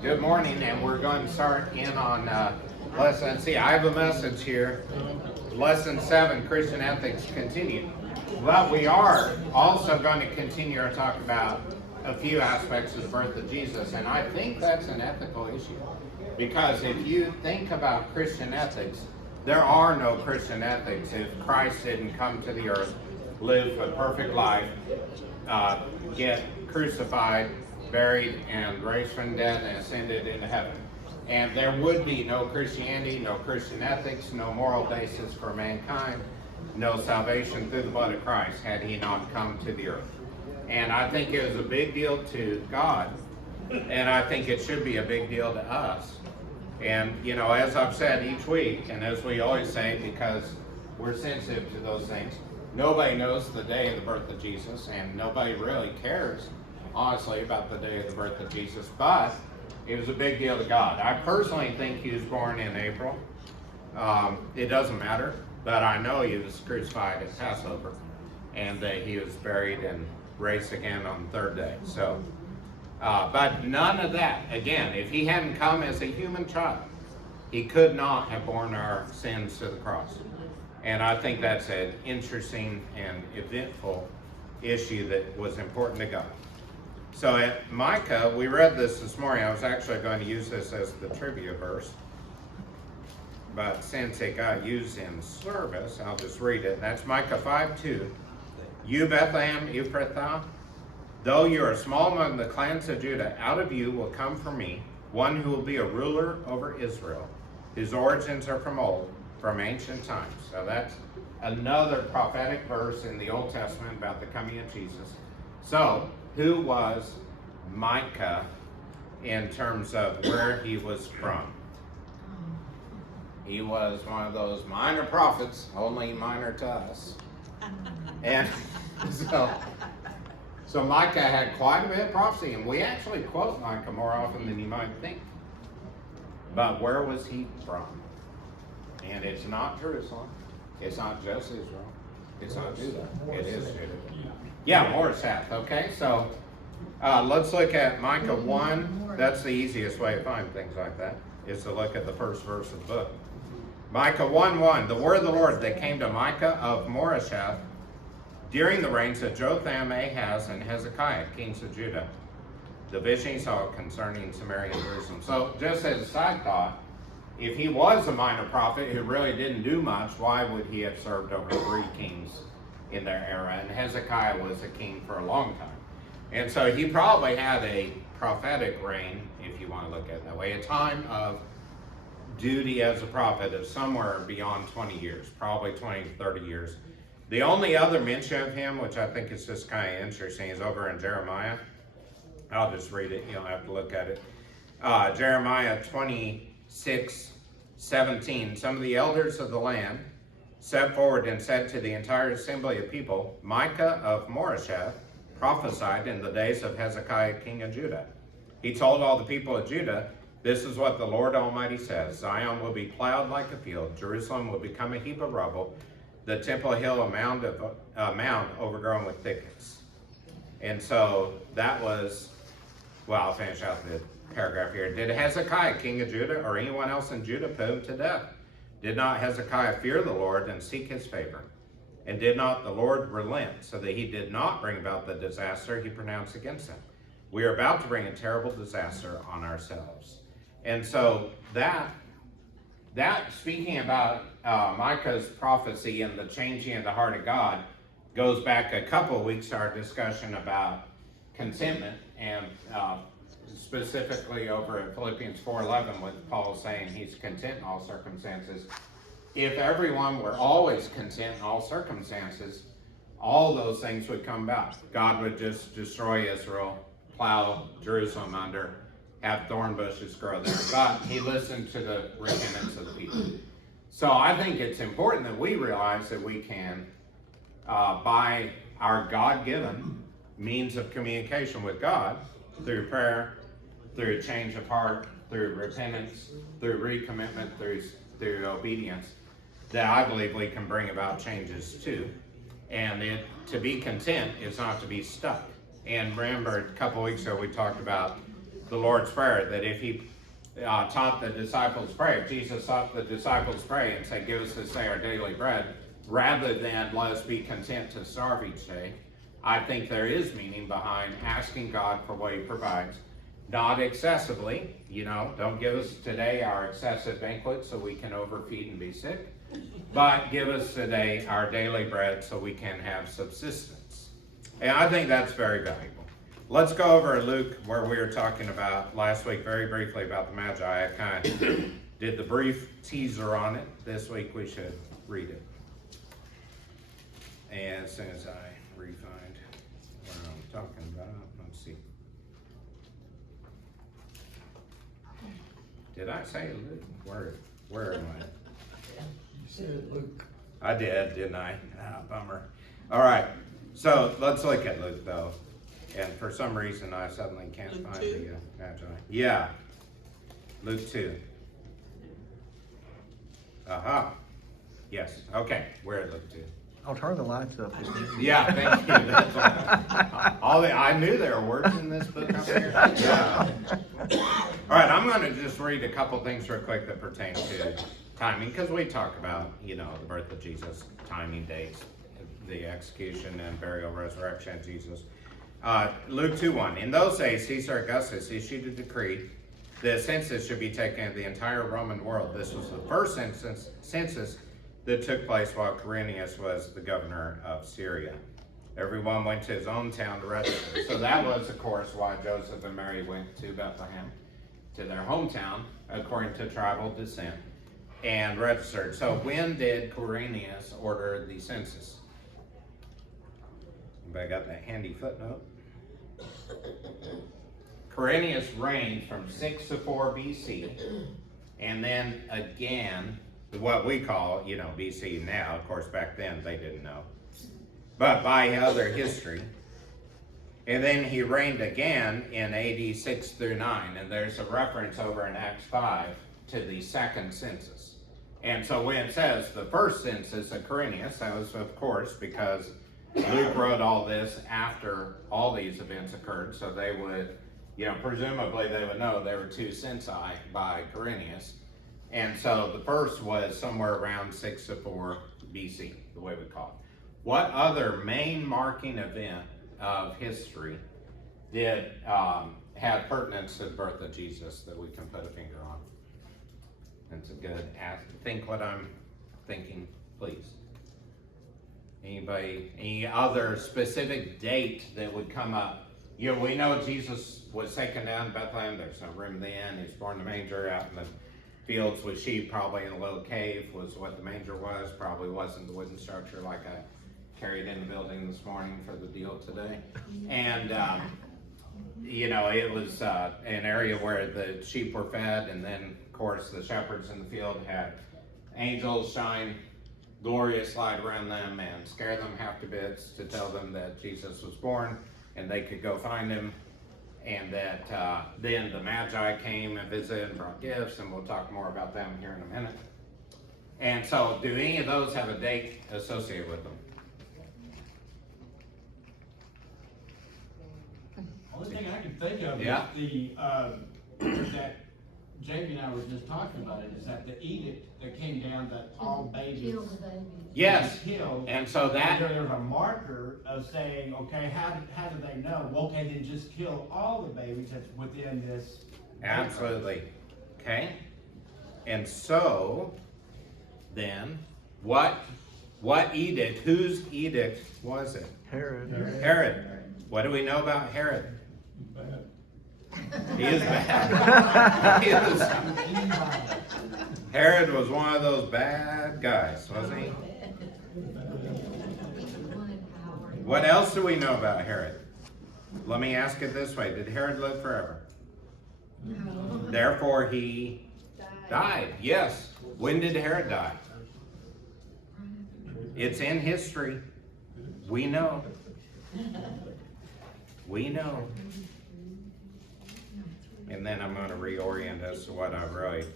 Good morning, and we're going to start in on lesson. See, I have a message here. Lesson 7, Christian ethics, continue. But we are also going to continue our talk about a few aspects of the birth of Jesus, and I think that's an ethical issue. Because if you think about Christian ethics, there are no Christian ethics if Christ didn't come to the earth, live a perfect life, get crucified, buried, and raised from the dead and ascended into heaven. And there would be no Christianity, no Christian ethics, no moral basis for mankind, no salvation through the blood of Christ had he not come to the earth. And I think it was a big deal to God, and I think it should be a big deal to us. And, you know, as I've said each week, and as we always say, because we're sensitive to those things, nobody knows the day of the birth of Jesus, and nobody really cares, honestly, about the day of the birth of Jesus, but it was a big deal to God. I personally think he was born in April. It doesn't matter, but I know he was crucified at Passover, and that he was buried and raised again on the third day. So, but none of that, again, if he hadn't come as a human child, he could not have borne our sins to the cross. And I think that's an interesting and eventful issue that was important to God. So at Micah, we read this morning. I was actually going to use this as the trivia verse, but since it got used in service, I'll just read it. That's Micah 5:2. You, Bethlehem Ephrathah, though you are small among the clans of Judah, out of you will come for me one who will be a ruler over Israel, whose origins are from old, from ancient times. So that's another prophetic verse in the Old Testament about the coming of Jesus. So, who was Micah in terms of where he was from? He was one of those minor prophets, only minor to us. And so Micah had quite a bit of prophecy, and we actually quote Micah more often than you might think. But where was he from? And it's not Jerusalem. It's not just Israel. It's not Judah. It is Judah. Yeah, Morisheth. Okay, so let's look at Micah 1. That's the easiest way to find things like that, is to look at the first verse of the book. Micah 1:1. The word of the Lord that came to Micah of Morisheth during the reigns of Jotham, Ahaz, and Hezekiah, kings of Judah. The vision he saw concerning Samaria and Jerusalem. So just as a side thought, if he was a minor prophet who really didn't do much, why would he have served over 3 kings in their era? And Hezekiah was a king for a long time. And so he probably had a prophetic reign, if you want to look at it that way, a time of duty as a prophet of somewhere beyond 20 years, probably 20 to 30 years. The only other mention of him, which I think is just kind of interesting, is over in Jeremiah. I'll just read it, you don't have to look at it. Jeremiah 26:17. Some of the elders of the land stepped forward and said to the entire assembly of people, Micah of Morisheth prophesied in the days of Hezekiah, king of Judah. He told all the people of Judah, this is what the Lord Almighty says, Zion will be plowed like a field, Jerusalem will become a heap of rubble, the Temple Hill a mound overgrown with thickets. And so that was, well, I'll finish out the paragraph here. Did Hezekiah, king of Judah, or anyone else in Judah put him to death? Did not Hezekiah fear the Lord and seek his favor? And did not the Lord relent so that he did not bring about the disaster he pronounced against them? We are about to bring a terrible disaster on ourselves. And so that speaking about Micah's prophecy and the changing of the heart of God goes back a couple of weeks to our discussion about contentment, and specifically over at Philippians 4:11 with Paul saying he's content in all circumstances. If everyone were always content in all circumstances, all those things would come about. God would just destroy Israel, plow Jerusalem under, have thorn bushes grow there. But he listened to the repentance of the people. So I think it's important that we realize that we can, by our God-given means of communication with God, through prayer, through a change of heart, through repentance, through recommitment, through obedience, that I believe we can bring about changes too. And to be content is not to be stuck. And remember, a couple weeks ago we talked about the Lord's Prayer, that if he taught the disciples pray, if Jesus taught the disciples pray and said, give us this day our daily bread, rather than let us be content to starve each day, I think there is meaning behind asking God for what he provides. Not excessively, don't give us today our excessive banquet so we can overfeed and be sick, but give us today our daily bread so we can have subsistence. And I think that's very valuable. Let's go over Luke, where we were talking about last week very briefly about the Magi. I kind of did the brief teaser on it. This week we should read it. And as soon as I refind what I'm talking about, let's see. Did I say Luke? Where am I? You said Luke. I did, didn't I? Bummer. All right, so let's look at Luke though. And for some reason I suddenly can't Luke find 2? the Magi. Yeah, Luke 2. Aha. Yes, okay, we're at Luke 2. I'll turn the lights up. Yeah, thank you. That's I knew there were words in this book up here. Yeah. All right, I'm going to just read a couple things real quick that pertain to timing, because we talk about, the birth of Jesus, timing dates, the execution and burial, resurrection of Jesus. Luke 2:1. In those days, Caesar Augustus issued a decree the census should be taken of the entire Roman world. This was the first census that took place while Quirinius was the governor of Syria. Everyone went to his own town to register. So that was, of course, why Joseph and Mary went to Bethlehem, to their hometown, according to tribal descent, and registered. So when did Quirinius order the census? Anybody got that handy footnote? Quirinius reigned from 6 to 4 BC, and then again, what we call, BC now. Of course, back then they didn't know. But by other history. And then he reigned again in AD 6 through 9, and there's a reference over in Acts 5 to the second census. And so when it says the first census of Quirinius, that was, of course, because Luke wrote all this after all these events occurred, so they would, presumably they would know there were 2 censi by Quirinius. And so the first was somewhere around 6 to 4 BC, the way we call it. What other main marking event of history did have pertinence to the birth of Jesus that we can put a finger on? That's a good ask. Think what I'm thinking, please. Anybody, any other specific date that would come up? We know Jesus was taken down to Bethlehem. There's no room in the inn. He was born in the manger out in the fields with sheep, probably in a little cave was what the manger was. Probably wasn't the wooden structure like I carried in the building this morning for the deal today. And, it was an area where the sheep were fed, and then, of course, the shepherds in the field had angels shine glorious light around them and scare them half to bits to tell them that Jesus was born and they could go find him. And that then the Magi came and visited and brought gifts, and we'll talk more about them here in a minute. And so, do any of those have a date associated with them? Only thing I can think of Yeah. is that Jamie and I were just talking about it, is that the edict that came down that all babies Yes. killed. And so that, There's a marker of saying, okay, how do they know? Well, okay, then just kill all the babies that's within this. absolutely. Okay. And so, then, what edict, whose edict was it? Herod. Herod. What do we know about Herod? He is bad. Herod was one of those bad guys, wasn't he? What else do we know about Herod? Let me ask it this way. Did Herod live forever? No. Therefore he died. Yes. When did Herod die? It's in history. We know. We know. And then I'm going to reorient us to what I really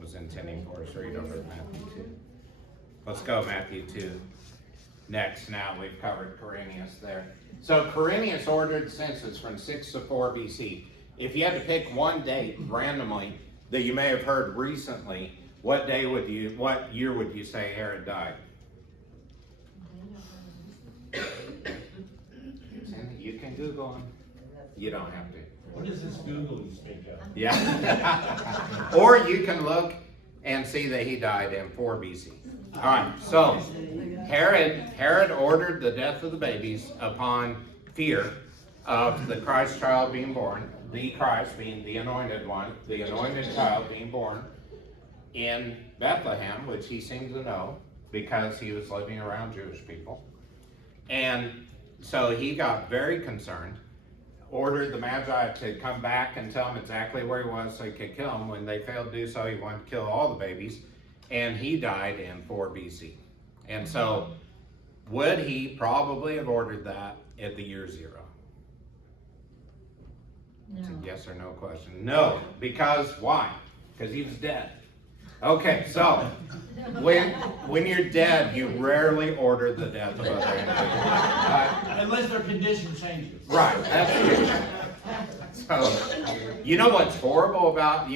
was intending for us to read over Matthew 2. Let's go Matthew 2. Next, now we've covered Quirinius there. So Quirinius ordered census from 6 to 4 BC. if you had to pick one date randomly that you may have heard recently, what year would you say Herod died? You can Google him. You don't have to. What is this Google you speak of? Yeah. Or you can look and see that he died in 4 BC. All right, so Herod ordered the death of the babies upon fear of the Christ child being born, the Christ being the anointed one, the anointed child being born in Bethlehem, which he seemed to know because he was living around Jewish people. And so he got very concerned, ordered the Magi to come back and tell him exactly where he was so he could kill him. When they failed to do so, he wanted to kill all the babies, and he died in 4 BC. And so, would he probably have ordered that at the year 0? It's a yes or no question. No, because why? Because he was dead. Okay, so when you're dead, you rarely order the death of other individuals. Unless their condition changes. Right, that's true. So, you know what's horrible about,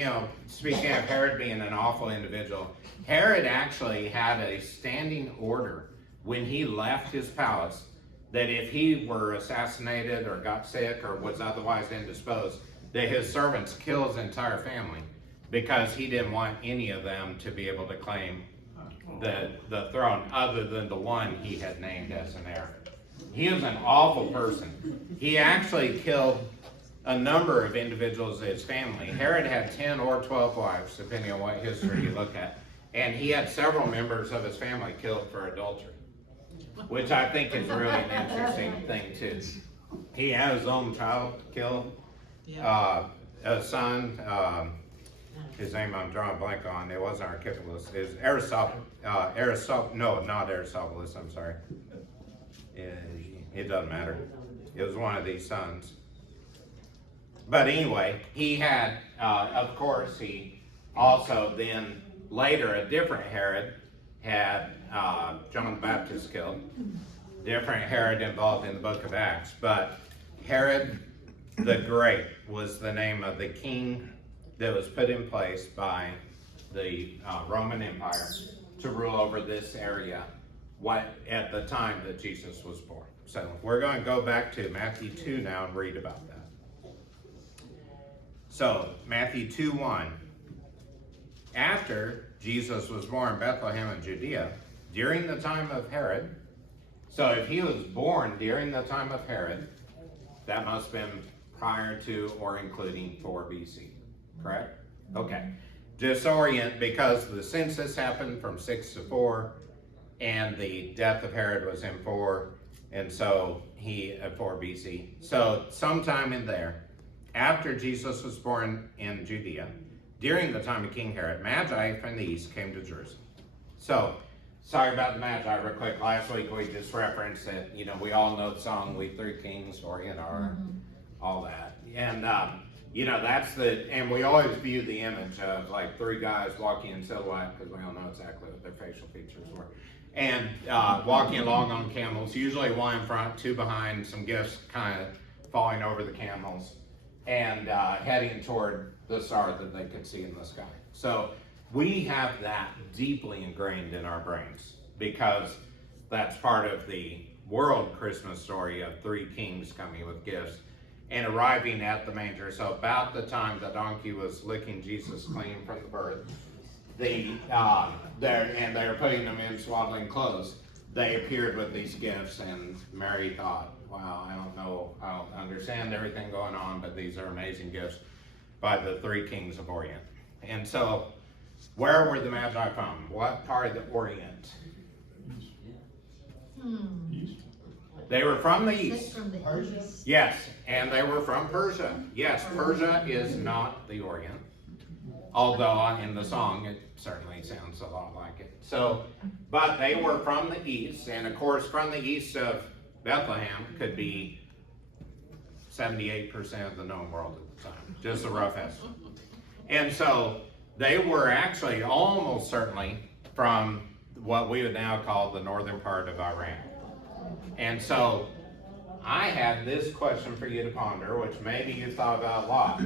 speaking of Herod being an awful individual, Herod actually had a standing order when he left his palace that if he were assassinated or got sick or was otherwise indisposed, that his servants kill his entire family, because he didn't want any of them to be able to claim the throne other than the one he had named as an heir. He was an awful person. He actually killed a number of individuals in his family. Herod had 10 or 12 wives, depending on what history you look at. And he had several members of his family killed for adultery, which I think is really an interesting thing too. He had his own child killed, a son, his name I'm drawing a blank on, it wasn't Archippus, it was not Aristobulus, I'm sorry. It doesn't matter. It was one of these sons. But anyway, he had, of course, he also then, later, a different Herod had John the Baptist killed. Different Herod involved in the book of Acts. But Herod the Great was the name of the king that was put in place by the Roman Empire to rule over this area at the time that Jesus was born. So we're going to go back to Matthew 2 now and read about that. So Matthew 2:1. After Jesus was born in Bethlehem in Judea, during the time of Herod, so if he was born during the time of Herod, that must have been prior to or including 4 BC, correct? Okay. Just orient, because the census happened from 6 to 4, and the death of Herod was in 4, and so he at 4 BC. So sometime in there, after Jesus was born in Judea, during the time of King Herod, Magi from the east came to Jerusalem. So, sorry about the Magi real quick. Last week we just referenced that, we all know the song, We Three Kings, Orient Are, all that. And, and we always view the image of like 3 guys walking in silhouette, because we all know exactly what their facial features were. And walking along on camels, usually 1 in front, 2 behind, some gifts kind of falling over the camels, and heading toward the star that they could see in the sky. So we have that deeply ingrained in our brains, because that's part of the world Christmas story of 3 kings coming with gifts and arriving at the manger. So about the time the donkey was licking Jesus clean from the birth, they were putting them in swaddling clothes, they appeared with these gifts, and Mary thought, wow, I don't understand everything going on, but these are amazing gifts by the 3 kings of Orient. And so, where were the Magi from? What part of the Orient? They were from the east. From the Persia? east. Yes, and they were from Persia. Yes, Persia is not the Orient, although in the song it certainly sounds a lot like it. So, but they were from the east, and of course from the east of Bethlehem could be 78% of the known world at the time, just a rough estimate. And so they were actually almost certainly from what we would now call the northern part of Iran. And so I have this question for you to ponder, which maybe you thought about a lot.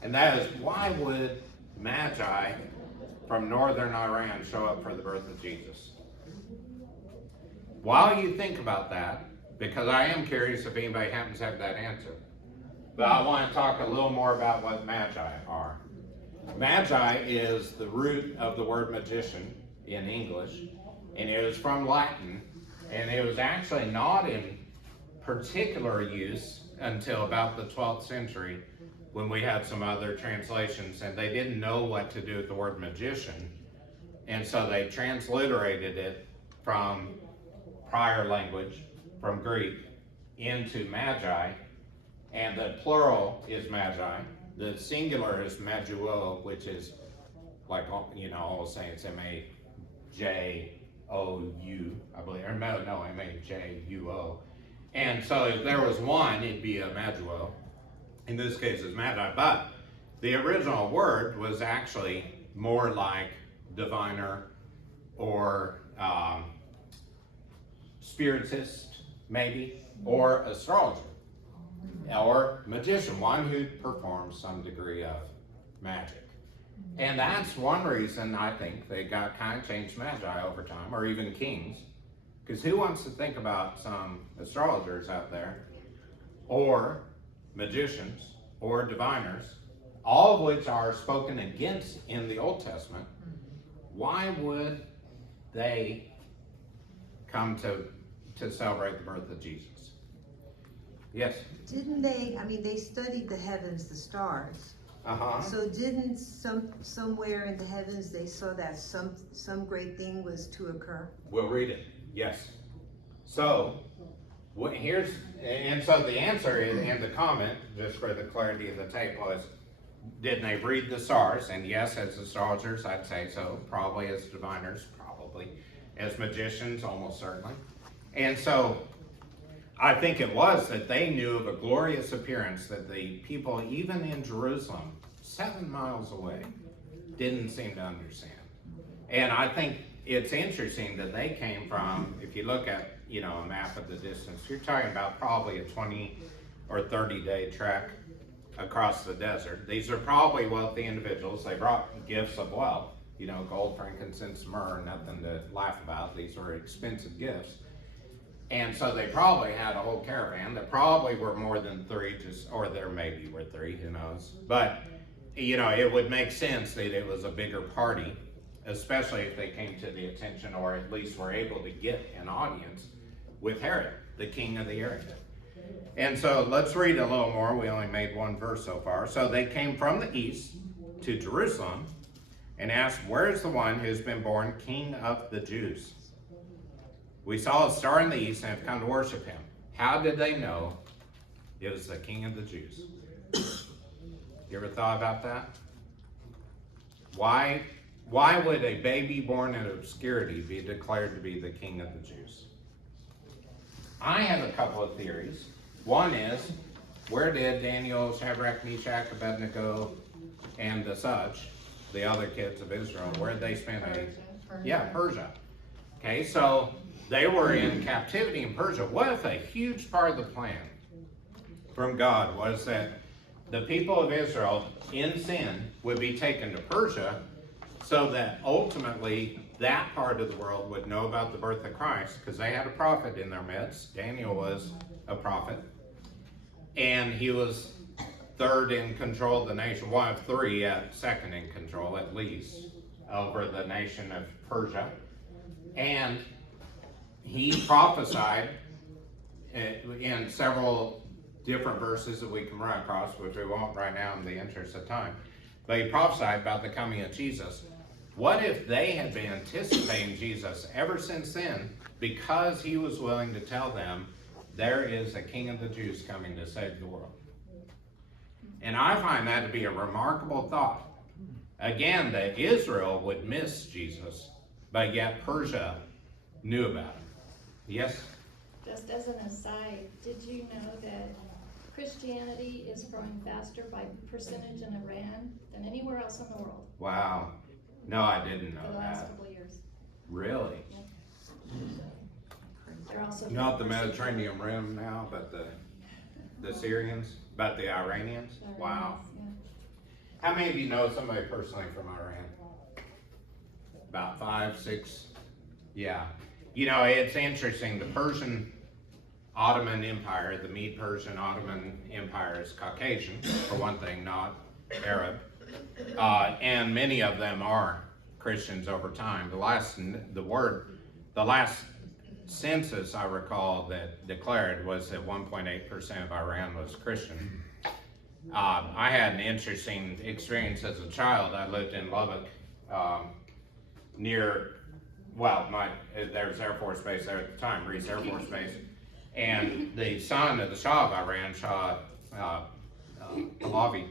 And that is, why would Magi from northern Iran show up for the birth of Jesus? While you think about that, because I am curious if anybody happens to have that answer, but I want to talk a little more about what Magi are. Magi is the root of the word magician in English, and it was from Latin, and it was actually not in particular use until about the 12th century when we had some other translations, and they didn't know what to do with the word magician, and so they transliterated it from prior language, from Greek, into magi, and the plural is magi. The singular is maguo, which is like, all the saints, M-A-J-O-U, I believe, or no, M-A-J-U-O. And so if there was one, it'd be a maguo. In this case, it's magi, but the original word was actually more like diviner or spiritist, maybe, or astrologer, or magician, one who performs some degree of magic. And that's one reason I think they got kind of changed magi over time, or even kings, because who wants to think about some astrologers out there, or magicians, or diviners, all of which are spoken against in the Old Testament? Why would they come to celebrate the birth of Jesus? Yes? Didn't they, they studied the heavens, the stars. Uh-huh. So didn't somewhere in the heavens they saw that some great thing was to occur? We'll read it. Yes. So, so the answer is, and the comment, just for the clarity of the tape, was, didn't they read the stars? And yes, as astrologers, I'd say so. Probably as diviners, probably. As magicians, almost certainly. And so, I think it was that they knew of a glorious appearance that the people, even in Jerusalem, 7 miles away, didn't seem to understand. And I think it's interesting that they came from, if you look at, a map of the distance, you're talking about probably a 20 or 30-day trek across the desert. These are probably wealthy individuals. They brought gifts of wealth, gold, frankincense, myrrh, nothing to laugh about. These were expensive gifts. And so they probably had a whole caravan. There probably were more than 3, or there maybe were 3, who knows. But, it would make sense that it was a bigger party, especially if they came to the attention, or at least were able to get an audience with Herod, the king of the area. And so let's read a little more. We only made one verse so far. So they came from the east to Jerusalem and asked, "Where is the one who's been born King of the Jews? We saw a star in the east and have come to worship him." How did they know it was the King of the Jews? You ever thought about that? Why would a baby born in obscurity be declared to be the King of the Jews? I have a couple of theories. One is, where did Daniel, Shadrach, Meshach, Abednego, and the other kids of Israel, where did they spend Persia. Okay, so they were in captivity in Persia. What if a huge part of the plan from God was that the people of Israel in sin would be taken to Persia, so that ultimately that part of the world would know about the birth of Christ, because they had a prophet in their midst. Daniel was a prophet, and he was third in control of the nation, one of 3, second in control at least, over the nation of Persia. And he prophesied in several different verses that we can run across, which we won't right now in the interest of time. But he prophesied about the coming of Jesus. What if they had been anticipating Jesus ever since then, because he was willing to tell them, there is a King of the Jews coming to save the world? And I find that to be a remarkable thought. Again, that Israel would miss Jesus, but yet Persia knew about him. Yes? Just as an aside, did you know that Christianity is growing faster by percentage in Iran than anywhere else in the world Wow. No, I didn't know for the last that. couple of years? Really? They're also. Not the Mediterranean Rim now, but the Syrians, but the Iranians. Wow. Yeah. How many of you know somebody personally from Iran? About 5, 6. Yeah. You know, it's interesting. The Persian Ottoman Empire, the Mede-Persian Ottoman Empire is Caucasian, for one thing, not Arab. And many of them are Christians over time. The last census I recall that declared was that 1.8% of Iran was Christian. I had an interesting experience as a child. I lived in Lubbock, near, there's Air Force Base there at the time, Reese Air Force Base. And the son of the Shah of Iran, Shah Pahlavi,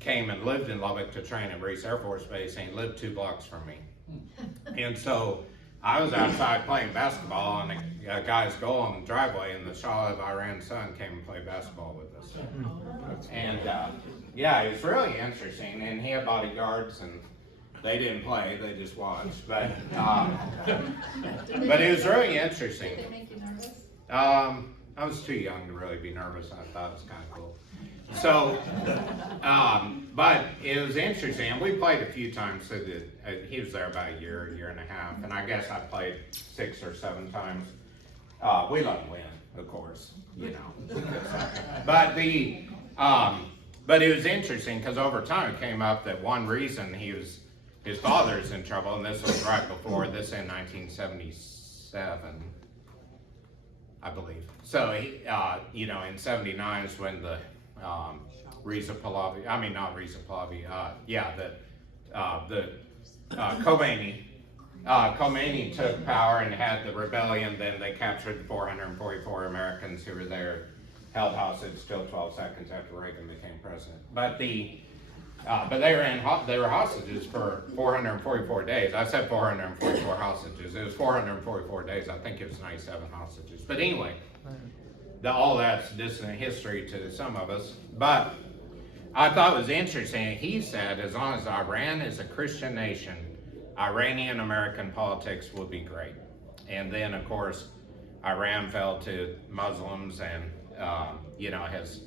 came and lived in Lubbock to train at Reese Air Force Base, and he lived 2 blocks from me. And so I was outside playing basketball on a guy's goal on the driveway, and the Shah of Iran's son came and played basketball with us. And yeah, it was really interesting, and he had bodyguards, and they didn't play, they just watched. But it was really interesting. Did they make you nervous? I was too young to really be nervous. I thought it was kind of cool. So, but it was interesting. We played a few times. So he was there about a year and a half, and I guess I played 6 or 7 times. We let him win, of course, you know. But it was interesting because over time it came up that one reason his father's in trouble, and this was right before this in 1977. I believe. So, you know, in 79 is when the Reza Pahlavi, Khomeini took power and had the rebellion. Then they captured the 444 Americans who were there, held hostage still 12 seconds after Reagan became president. But they were hostages for 444 days. I said 444 hostages. It was 444 days. I think it was 97 hostages. But anyway, all that's distant history to some of us. But I thought it was interesting. He said, as long as Iran is a Christian nation, Iranian American politics will be great. And then, of course, Iran fell to Muslims and, you know, has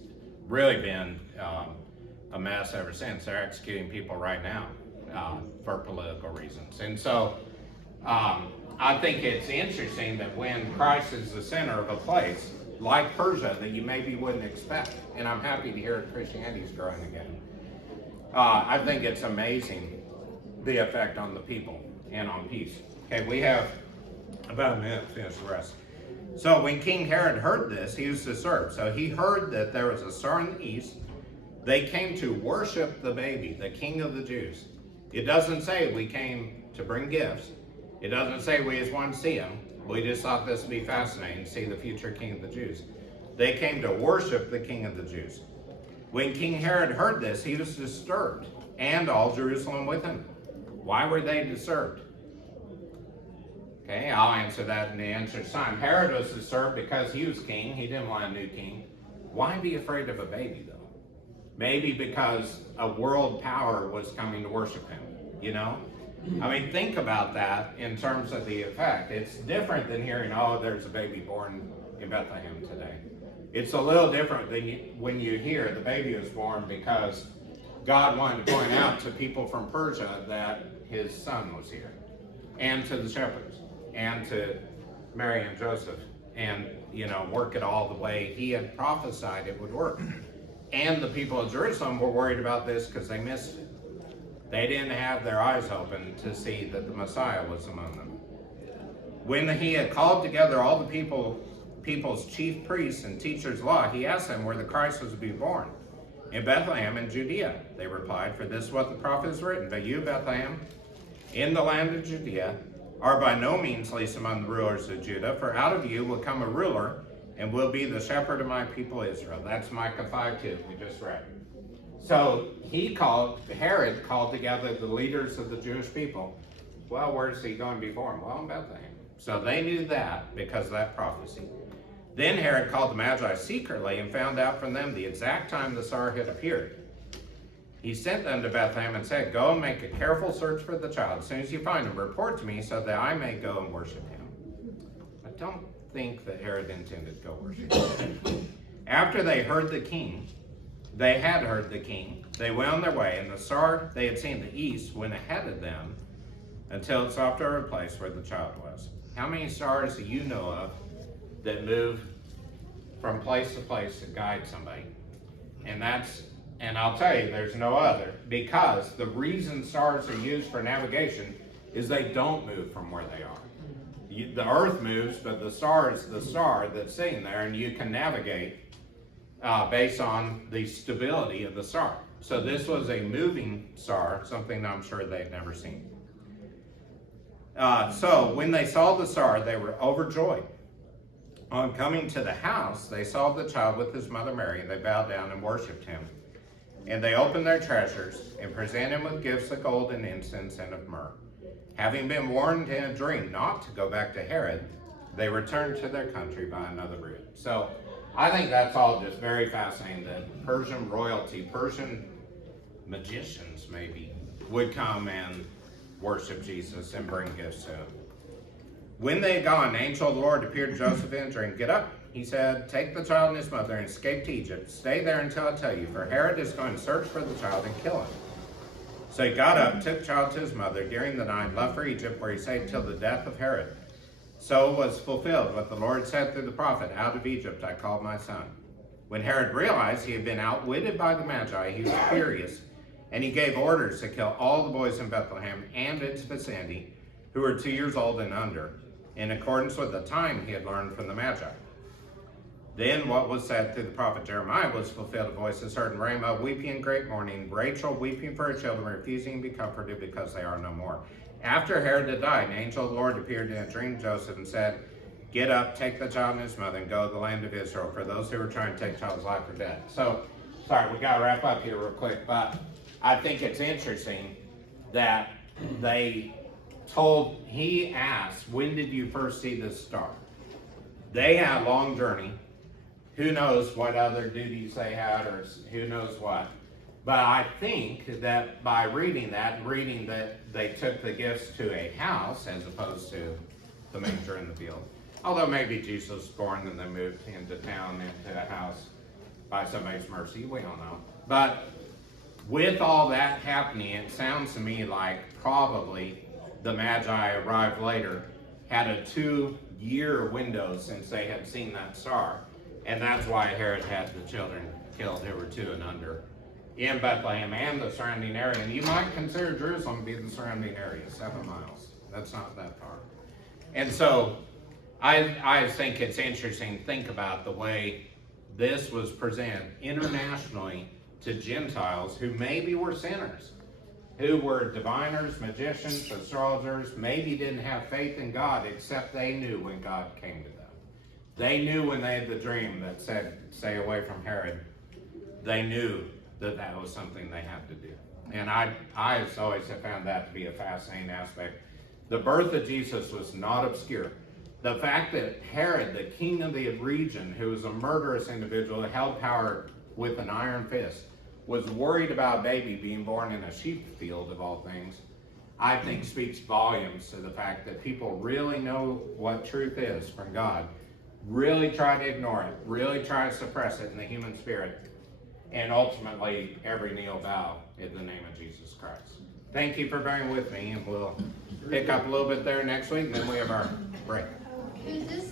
really been a mess ever since. They're executing people right now for political reasons. And so I think it's interesting that when Christ is the center of a place, like Persia, that you maybe wouldn't expect. And I'm happy to hear Christianity is growing again. I think it's amazing the effect on the people and on peace. Okay, we have about a minute to finish the rest. So when King Herod heard this, he was disturbed. So he heard that there was a star in the east. They came to worship the baby, the King of the Jews. It doesn't say we came to bring gifts. It doesn't say we just wanted to see him. We just thought this would be fascinating to see the future King of the Jews. They came to worship the King of the Jews. When King Herod heard this, he was disturbed, and all Jerusalem with him. Why were they disturbed? Okay, I'll answer that in the answer's time. Herod was disturbed because he was king. He didn't want a new king. Why be afraid of a baby, though? Maybe because a world power was coming to worship him, you know? I mean, think about that in terms of the effect. It's different than hearing, oh, there's a baby born in Bethlehem today. It's a little different than when you hear the baby was born because God wanted to point out to people from Persia that his son was here, and to the shepherds, and to Mary and Joseph, and, you know, work it all the way he had prophesied it would work. And the people of Jerusalem were worried about this because they missed it. They didn't have their eyes open to see that the Messiah was among them. When he had called together all the people's chief priests and teachers of law, he asked them where the Christ was to be born. In Bethlehem in Judea, they replied, for this is what the prophet has written. But you, Bethlehem, in the land of Judea, are by no means least among the rulers of Judah, for out of you will come a ruler and will be the shepherd of my people Israel. That's Micah 5:2, we just read. So Herod called together the leaders of the Jewish people. Well, where's he going to be born? Well, in Bethlehem. So they knew that because of that prophecy. Then Herod called the Magi secretly and found out from them the exact time the star had appeared. He sent them to Bethlehem and said, go and make a careful search for the child. As soon as you find him, report to me so that I may go and worship him. don't think that Herod intended to go worship him. After they heard the king, they had heard the king, they went on their way, and the star they had seen in the east went ahead of them until it stopped over a place where the child was. How many stars do you know of that move from place to place to guide somebody? And I'll tell you, there's no other, because the reason stars are used for navigation is they don't move from where they are. The earth moves, but the star is the star that's sitting there, and you can navigate based on the stability of the star. So this was a moving star, something I'm sure they'd never seen. So when they saw the star, they were overjoyed. On coming to the house, they saw the child with his mother Mary, and they bowed down and worshipped him. And they opened their treasures and presented him with gifts of gold and incense and of myrrh. Having been warned in a dream not to go back to Herod, they returned to their country by another route. So I think that's all just very fascinating, that Persian royalty, Persian magicians maybe, would come and worship Jesus and bring gifts to him. When they had gone, the angel of the Lord appeared to Joseph in a dream. Get up, he said, take the child and his mother and escape to Egypt. Stay there until I tell you, for Herod is going to search for the child and kill him. So he got up, took the child to his mother during the night, left for Egypt, where he stayed till the death of Herod. So was fulfilled what the Lord said through the prophet, out of Egypt I called my son. When Herod realized he had been outwitted by the Magi, he was furious, and he gave orders to kill all the boys in Bethlehem and its vicinity who were 2 years old and under, in accordance with the time he had learned from the Magi. Then what was said through the prophet Jeremiah was fulfilled. A voice is heard in Ramah, weeping in great mourning, Rachel weeping for her children, refusing to be comforted because they are no more. After Herod had died, an angel of the Lord appeared in a dream to Joseph and said, get up, take the child and his mother, and go to the land of Israel, for those who were trying to take the child's life are dead. So, sorry, we got to wrap up here real quick, but I think it's interesting that he asked, when did you first see this star? They had a long journey. Who knows what other duties they had, or who knows what. But I think that by reading that they took the gifts to a house as opposed to the manger in the field. Although maybe Jesus was born and then moved into town, into a house by somebody's mercy, we don't know. But with all that happening, it sounds to me like probably the Magi arrived later, had a 2-year window since they had seen that star. And that's why Herod had the children killed who were 2 and under in Bethlehem and the surrounding area. And you might consider Jerusalem to be the surrounding area, 7 miles. That's not that far. And so I think it's interesting to think about the way this was presented internationally to Gentiles who maybe were sinners, who were diviners, magicians, astrologers, maybe didn't have faith in God, except they knew when God came to them. They knew when they had the dream that said, stay away from Herod. They knew that that was something they had to do. And I always have found that to be a fascinating aspect. The birth of Jesus was not obscure. The fact that Herod, the king of the region, who was a murderous individual, held power with an iron fist, was worried about a baby being born in a sheep field of all things, I think speaks volumes to the fact that people really know what truth is from God, really try to ignore it, really try to suppress it in the human spirit, and ultimately every knee will bow in the name of Jesus Christ. Thank you for bearing with me, and we'll pick up a little bit there next week, and then we have our break. Is this